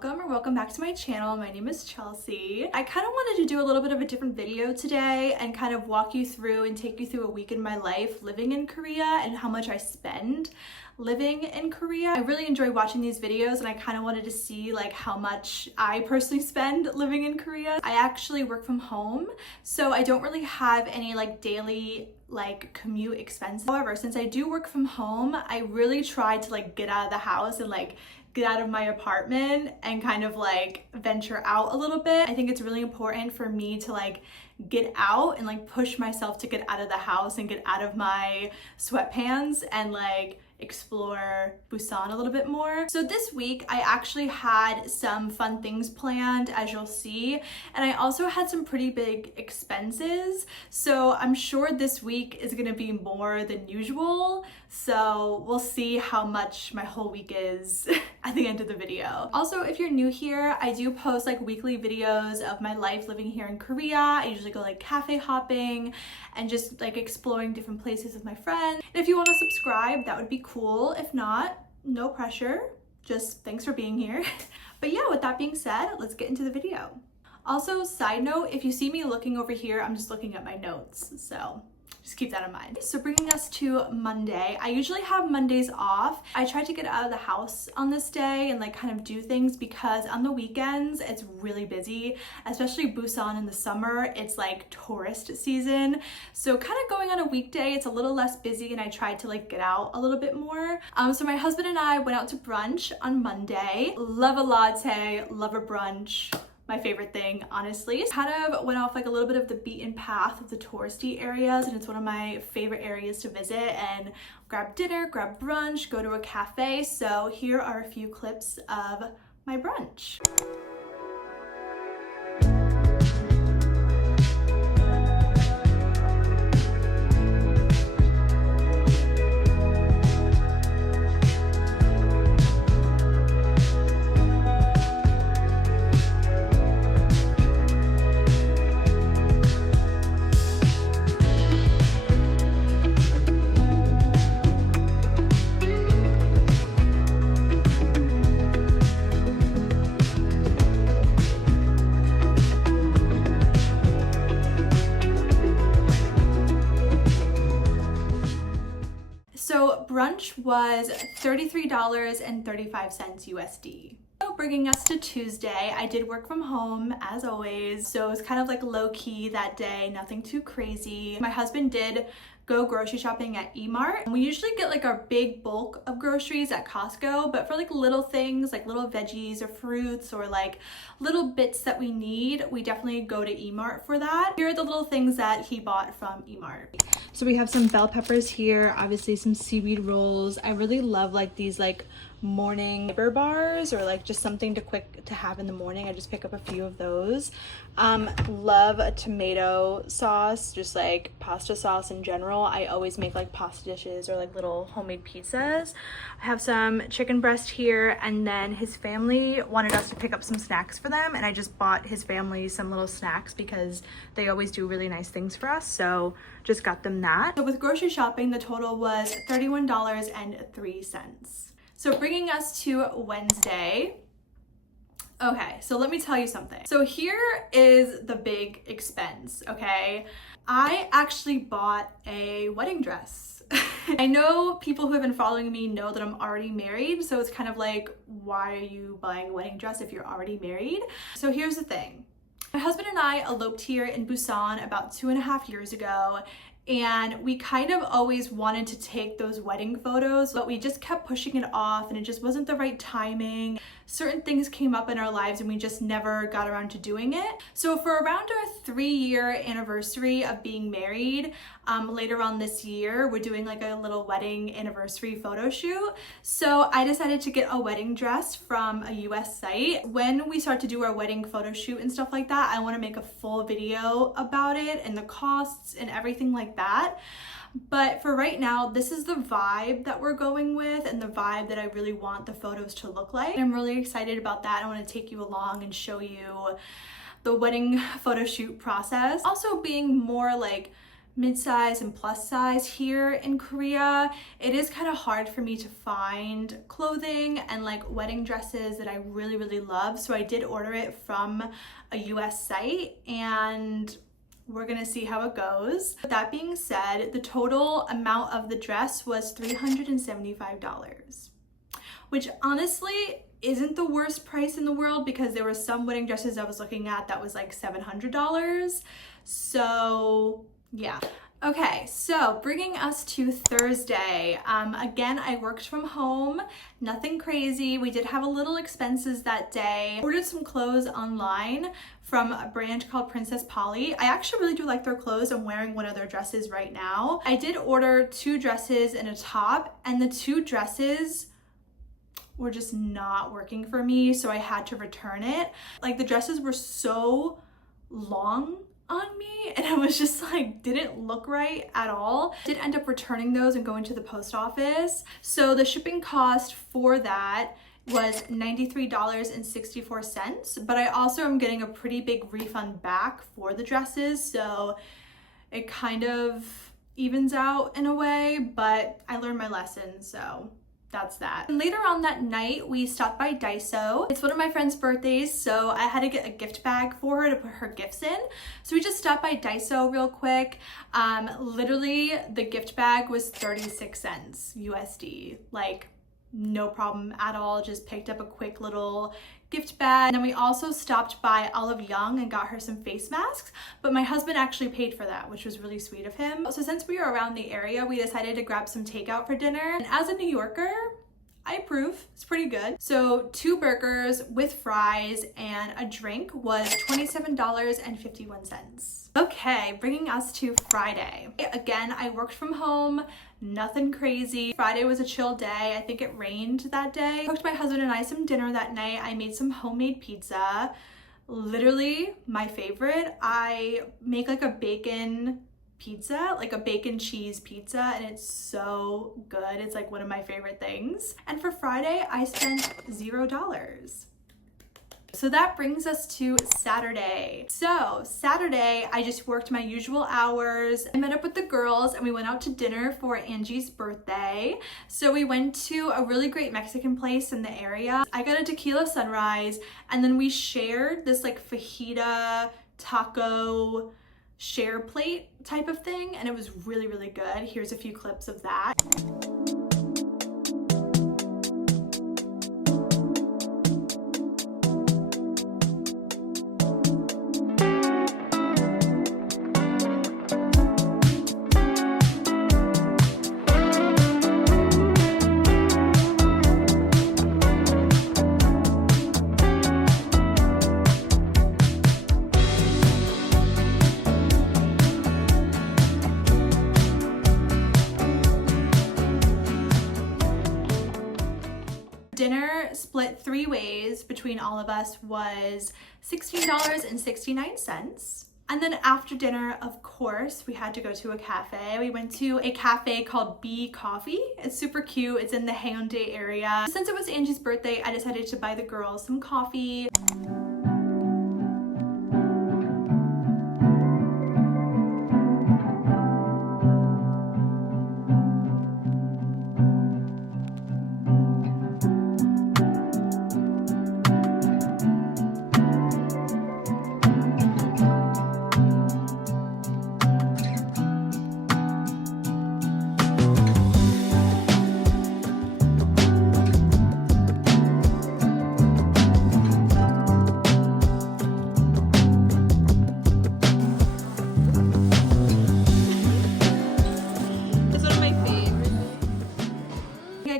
welcome or welcome back to my channel. My name is Chelsea. I kind of wanted to do a little bit of a different video today and kind of walk you through and take you through a week in my life living in Korea and how much I spend living in Korea. I really enjoy watching these videos and I kind of wanted to see like how much I personally spend living in Korea. I actually work from home, so I don't really have any like daily commute expenses. However, since I do work from home, I really try to like get out of the house and like get out of my apartment and kind of like venture out a little bit. I think it's really important for me to like get out and like push myself to get out of the house and get out of my sweatpants and like explore Busan a little bit more. So this week I actually had some fun things planned, as you'll see, and I also had some pretty big expenses, so I'm sure this week is gonna be more than usual, so we'll see how much my whole week is at the end of the video. Also, if you're new here, I do post like weekly videos of my life living here in Korea. I usually go like cafe hopping and just like exploring different places with my friends. And if you want to subscribe, that would be cool. If not, no pressure, just thanks for being here. But yeah, with that being said, let's get into the video. Also, side note, if you see me looking over here, I'm just looking at my notes, so just keep that in mind. So bringing us to Monday, I usually have Mondays off. I try to get out of the house on this day and like kind of do things because on the weekends it's really busy, especially Busan in the summer. It's like tourist season. So kind of going on a weekday, it's a little less busy and I tried to like get out a little bit more. So my husband and I went out to brunch on Monday. Love a latte, love a brunch. My favorite thing, honestly. Kind of went off like a little bit of the beaten path of the touristy areas, and it's one of my favorite areas to visit, and grab dinner, grab brunch, go to a cafe. So here are a few clips of my brunch. So brunch was $33.35 USD. So bringing us to Tuesday, I did work from home as always, so it was kind of like low key that day, nothing too crazy. My husband did go grocery shopping at E-Mart. We usually get like our big bulk of groceries at Costco, but for like little things like little veggies or fruits or like little bits that we need, we definitely go to E-Mart for that. Here are the little things that he bought from E-Mart. So we have some bell peppers here, obviously some seaweed rolls. I really love like these like morning fiber bars or like just something to quick to have in the morning. I just pick up a few of those. Love a tomato sauce, just like pasta sauce in general. I always make like pasta dishes or like little homemade pizzas. I have some chicken breast here, and then his family wanted us to pick up some snacks for them, and I just bought his family some little snacks because they always do really nice things for us, so just got them that. So with grocery shopping, the total was $31.03. So bringing us to Wednesday. Okay, so let me tell you something. So here is the big expense, okay? I actually bought a wedding dress. I know people who have been following me know that I'm already married, so it's kind of like, why are you buying a wedding dress if you're already married? So here's the thing. My husband and I eloped here in Busan about 2.5 years ago, and we kind of always wanted to take those wedding photos, but we just kept pushing it off and it just wasn't the right timing. Certain things came up in our lives and we just never got around to doing it. So for around our 3-year anniversary of being married, later on this year, we're doing like a little wedding anniversary photo shoot. So I decided to get a wedding dress from a US site. When we start to do our wedding photo shoot and stuff like that, I want to make a full video about it and the costs and everything like that. But for right now, this is the vibe that we're going with and the vibe that I really want the photos to look like. I'm really excited about that. I want to take you along and show you the wedding photo shoot process. Also being more like mid-size and plus size here in Korea, it is kind of hard for me to find clothing and like wedding dresses that I really love. So I did order it from a US site and we're gonna see how it goes. That being said, the total amount of the dress was $375, which honestly isn't the worst price in the world because there were some wedding dresses I was looking at that was like $700. So yeah. Okay, so bringing us to Thursday. Again, I worked from home, nothing crazy. We did have a little expenses that day. Ordered some clothes online from a brand called Princess Polly. I actually really do like their clothes. I'm wearing one of their dresses right now. I did order 2 dresses and a top, and the 2 dresses were just not working for me, so I had to return it. Like the dresses were so long on me and it was just like didn't look right at all. Did end up returning those and going to the post office. So the shipping cost for that was $93.64, but I also am getting a pretty big refund back for the dresses, so it kind of evens out in a way, but I learned my lesson, so that's that. And later on that night, we stopped by Daiso. It's one of my friend's birthdays, so I had to get a gift bag for her to put her gifts in. So we just stopped by Daiso real quick. Literally, the gift bag was 36 cents USD. Like, no problem at all. Just picked up a quick little gift bag. And then we also stopped by Olive Young and got her some face masks, but my husband actually paid for that, which was really sweet of him. So since we were around the area, we decided to grab some takeout for dinner. And as a New Yorker, I approve. It's pretty good. So 2 burgers with fries and a drink was $27.51. Okay, bringing us to Friday. Again, I worked from home, nothing crazy. Friday was a chill day. I think it rained that day. I cooked my husband and I some dinner that night. I made some homemade pizza. Literally my favorite. I make like a bacon pizza, like a bacon cheese pizza, and it's so good. It's like one of my favorite things. And for Friday, I spent $0. So that brings us to Saturday. So Saturday, I just worked my usual hours. I met up with the girls and we went out to dinner for Angie's birthday. So we went to a really great Mexican place in the area. I got a tequila sunrise and then we shared this like fajita taco share plate type of thing, and it was really good. Here's a few clips of that. Dinner split 3 ways between all of us was $16.69. And then after dinner, of course, we had to go to a cafe. We went to a cafe called Bee Coffee. It's super cute. It's in the Haeundae area. Since it was Angie's birthday, I decided to buy the girls some coffee.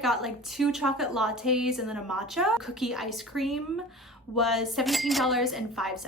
Got like 2 chocolate lattes and then a matcha. Cookie ice cream was $17.05.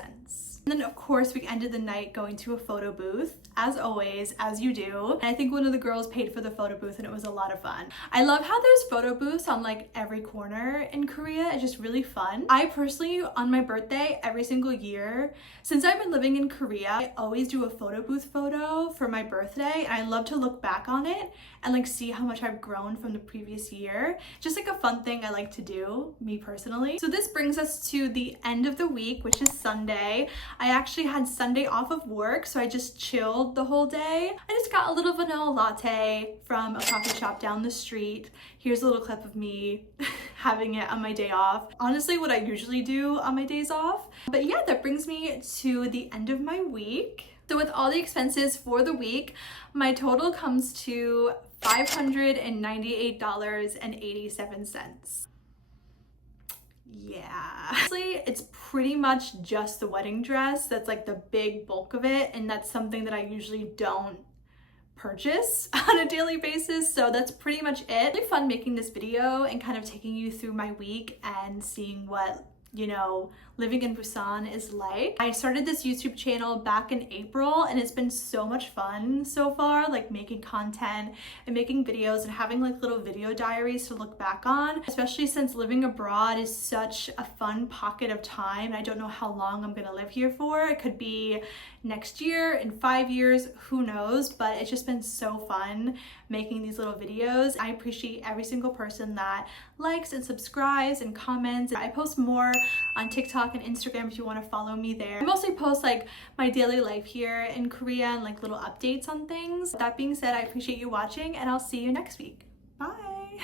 And then of course we ended the night going to a photo booth, as always, as you do. And I think one of the girls paid for the photo booth and it was a lot of fun. I love how there's photo booths on like every corner in Korea. It's just really fun. I personally, on my birthday, every single year, since I've been living in Korea, I always do a photo booth photo for my birthday. And I love to look back on it and like see how much I've grown from the previous year. Just like a fun thing I like to do, me personally. So this brings us to the end of the week, which is Sunday. I actually had Sunday off of work, so I just chilled the whole day. I just got a little vanilla latte from a coffee shop down the street. Here's a little clip of me having it on my day off. Honestly, what I usually do on my days off. But yeah, that brings me to the end of my week. So with all the expenses for the week, my total comes to $598.87. Yeah. Honestly, it's pretty much just the wedding dress that's like the big bulk of it, and that's something that I usually don't purchase on a daily basis, so that's pretty much it. Really fun making this video and kind of taking you through my week and seeing what, you know, living in Busan is like. I started this YouTube channel back in April and it's been so much fun so far, like making content and making videos and having like little video diaries to look back on, especially since living abroad is such a fun pocket of time. I don't know how long I'm gonna live here for. It could be next year, in 5 years, who knows, but it's just been so fun making these little videos. I appreciate every single person that likes and subscribes and comments. I post more on TikTok and Instagram if you want to follow me there. I mostly post like my daily life here in Korea and like little updates on things. That being said, I appreciate you watching and I'll see you next week. Bye!